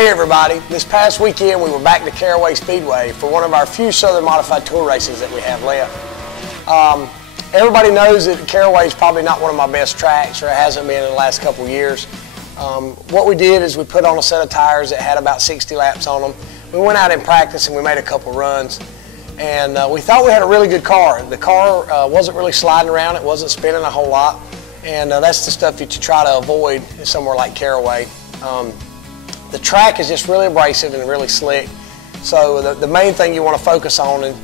Hey everybody, this past weekend we were back to Caraway Speedway for one of our few Southern Modified Tour races that we have left. Everybody knows that Caraway is probably not one of my best tracks, or it hasn't been in the last couple of years. What we did is we put on a set of tires that had about 60 laps on them. We went out in practice and we made a couple runs, and we thought we had a really good car. The car wasn't really sliding around, it wasn't spinning a whole lot, and that's the stuff that you try to avoid somewhere like Caraway. The track is just really abrasive and really slick, so the main thing you want to focus on, and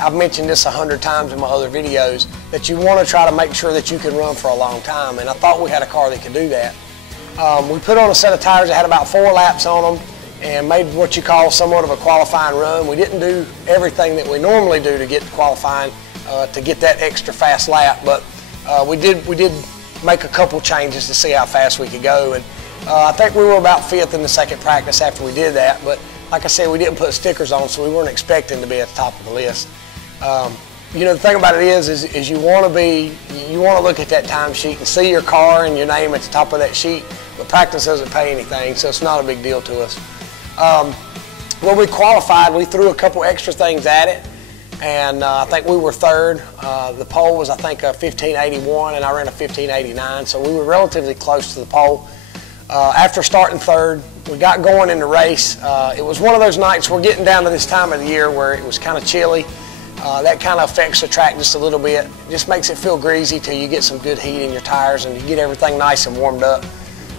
I've mentioned this 100 times in my other videos, that you want to try to make sure that you can run for a long time, and I thought we had a car that could do that. We put on a set of tires that had about 4 laps on them and made what you call somewhat of a qualifying run. We didn't do everything that we normally do to get to qualifying to get that extra fast lap, but we did make a couple changes to see how fast we could go. And I think we were about 5th in the second practice after we did that, but like I said, we didn't put stickers on, so we weren't expecting to be at the top of the list. You know, the thing about it is you want to look at that time sheet and see your car and your name at the top of that sheet, but practice doesn't pay anything, so it's not a big deal to us. When we qualified, we threw a couple extra things at it, and I think we were 3rd. The pole was, I think, a 1581, and I ran a 1589, so we were relatively close to the pole. After starting 3rd, we got going in the race. It was one of those nights, we're getting down to this time of the year where it was kind of chilly. That kind of affects the track just a little bit. It just makes it feel greasy till you get some good heat in your tires and you get everything nice and warmed up.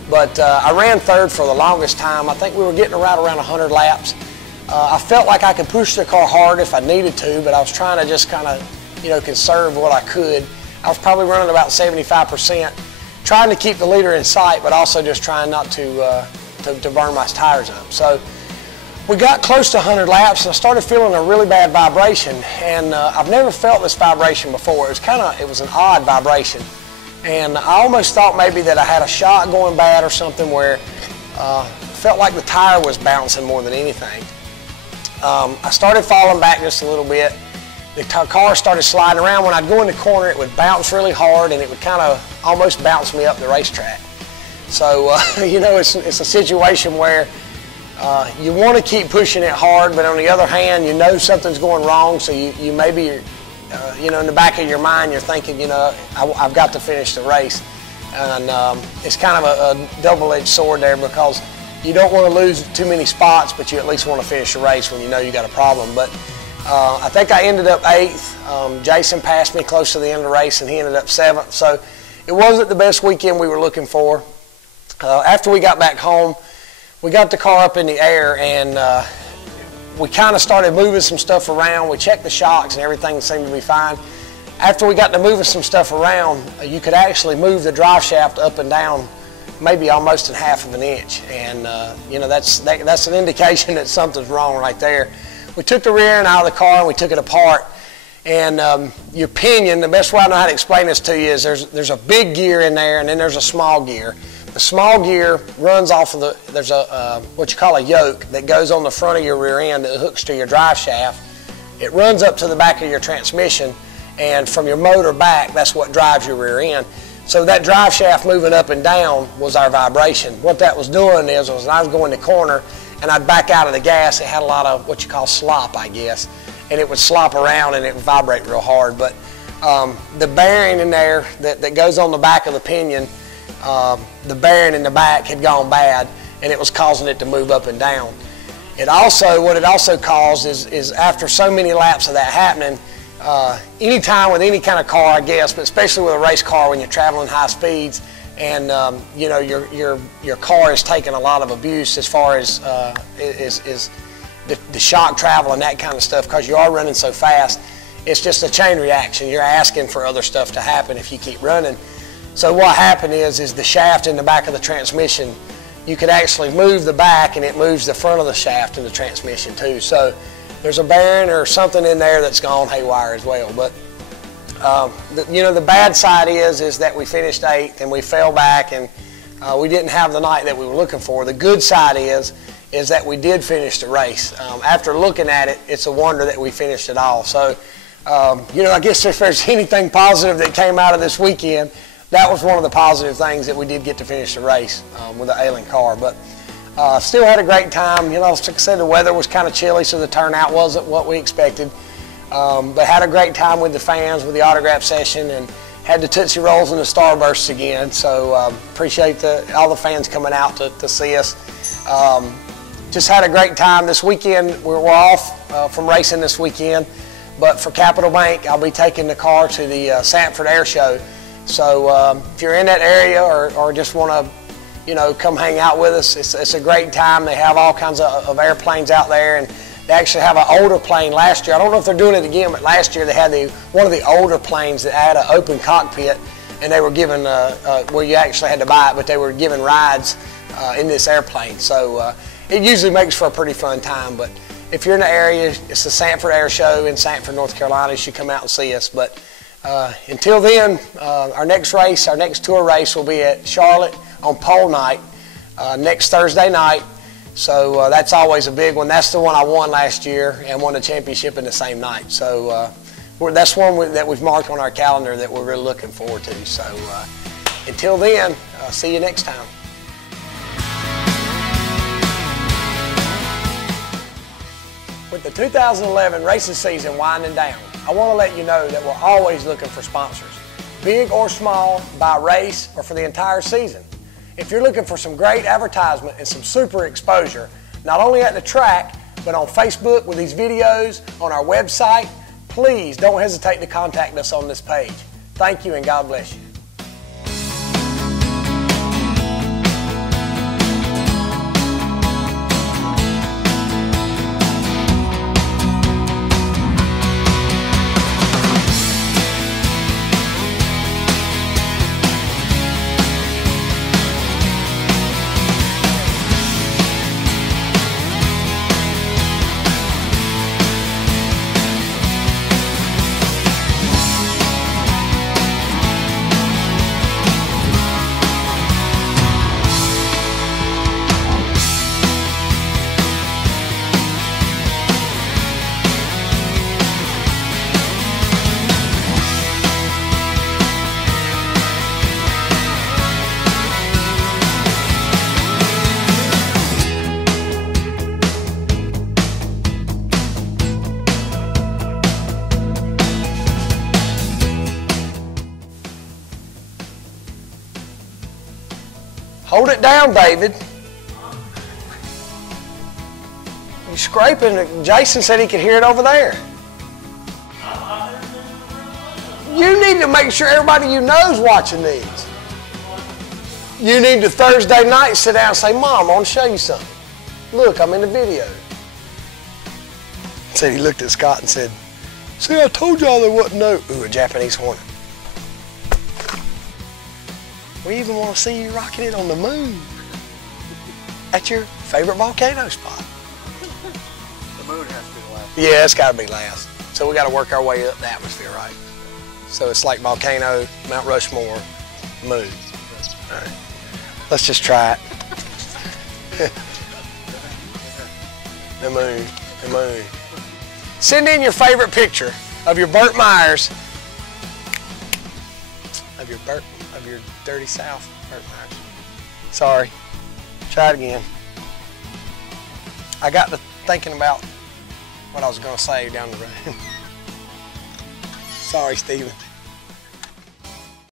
But I ran 3rd for the longest time. I think we were getting around 100 laps. I felt like I could push the car hard if I needed to, but I was trying to just kind of, you know, conserve what I could. I was probably running about 75%. Trying to keep the leader in sight, but also just trying not to burn my tires up. So we got close to 100 laps, and I started feeling a really bad vibration. And I've never felt this vibration before. It was an odd vibration, and I almost thought maybe that I had a shot going bad or something, where it felt like the tire was bouncing more than anything. I started falling back just a little bit. The car started sliding around. When I'd go in the corner, it would bounce really hard, and it would kind of almost bounce me up the racetrack. So, you know, it's a situation where you want to keep pushing it hard, but on the other hand, you know something's going wrong, so you maybe, you know, in the back of your mind, you're thinking, you know, I've got to finish the race. And it's kind of a double-edged sword there, because you don't want to lose too many spots, but you at least want to finish the race when you know you got a problem. But I think I ended up 8th. Jason passed me close to the end of the race, and he ended up 7th. So it wasn't the best weekend we were looking for. After we got back home, we got the car up in the air, and we kind of started moving some stuff around. We checked the shocks, and everything seemed to be fine. After we got to moving some stuff around, you could actually move the drive shaft up and down maybe almost in ½ of an inch. And you know, that's an indication that something's wrong right there. We took the rear end out of the car and we took it apart. And your pinion, the best way I know how to explain this to you is there's a big gear in there, and then there's a small gear. The small gear runs off of there's a what you call a yoke that goes on the front of your rear end that hooks to your drive shaft. It runs up to the back of your transmission, and from your motor back, that's what drives your rear end. So that drive shaft moving up and down was our vibration. What that was doing is when I was going the corner and I'd back out of the gas, it had a lot of what you call slop, I guess. And it would slop around and it would vibrate real hard. But the bearing in there that goes on the back of the pinion, the bearing in the back had gone bad, and it was causing it to move up and down. What it also caused is after so many laps of that happening, anytime with any kind of car, I guess, but especially with a race car when you're traveling high speeds, and you know, your car is taking a lot of abuse as far as the shock travel and that kind of stuff, because you are running so fast. It's just a chain reaction. You're asking for other stuff to happen if you keep running. So what happened is the shaft in the back of the transmission, you could actually move the back and it moves the front of the shaft in the transmission too. So there's a bearing or something in there that's gone haywire as well. But you know, the bad side is that we finished 8th and we fell back, and we didn't have the night that we were looking for. The good side is that we did finish the race. After looking at it, it's a wonder that we finished it all. So, you know, I guess if there's anything positive that came out of this weekend, that was one of the positive things, that we did get to finish the race with an ailing car. But Still had a great time. You know, like I said, the weather was kind of chilly, so the turnout wasn't what we expected. But had a great time with the fans, with the autograph session, and had the Tootsie Rolls and the Starbursts again. So appreciate all the fans coming out to see us. Just had a great time this weekend. We're off from racing this weekend, but for Capital Bank, I'll be taking the car to the Sanford Air Show. So if you're in that area or just want to, you know, come hang out with us, it's a great time. They have all kinds of airplanes out there, and they actually have an older plane last year. I don't know if they're doing it again, but last year they had one of the older planes that had an open cockpit, and they were given, well, you actually had to buy it, but they were given rides in this airplane. So it usually makes for a pretty fun time. But if you're in the area, it's the Sanford Air Show in Sanford, North Carolina. You should come out and see us. But until then, our next tour race will be at Charlotte on pole night next Thursday night. So that's always a big one. That's the one I won last year and won the championship in the same night. So that's one that we've marked on our calendar that we're really looking forward to. So until then, see you next time. With the 2011 racing season winding down, I want to let you know that we're always looking for sponsors, big or small, by race or for the entire season. If you're looking for some great advertisement and some super exposure, not only at the track, but on Facebook with these videos, on our website, please don't hesitate to contact us on this page. Thank you and God bless you. Hold it down, David. You're scraping. Jason said he could hear it over there. You need to make sure everybody you know is watching these. You need to Thursday night sit down and say, Mom, I want to show you something. Look, I'm in the video. Said he looked at Scott and said, see, I told y'all there wasn't no. Ooh, a Japanese hornet. We even want to see you rocking it on the moon at your favorite volcano spot. The moon has to be last. Yeah, it's got to be last. So we got to work our way up the atmosphere, right? So it's like volcano, Mount Rushmore, moon. All right. Let's just try it. The moon, the moon. Send in your favorite picture of your Burt Myers, of your Dirty South Burt Myers. Sorry. Try it again. I got to thinking about what I was going to say down the road. Sorry, Stephen.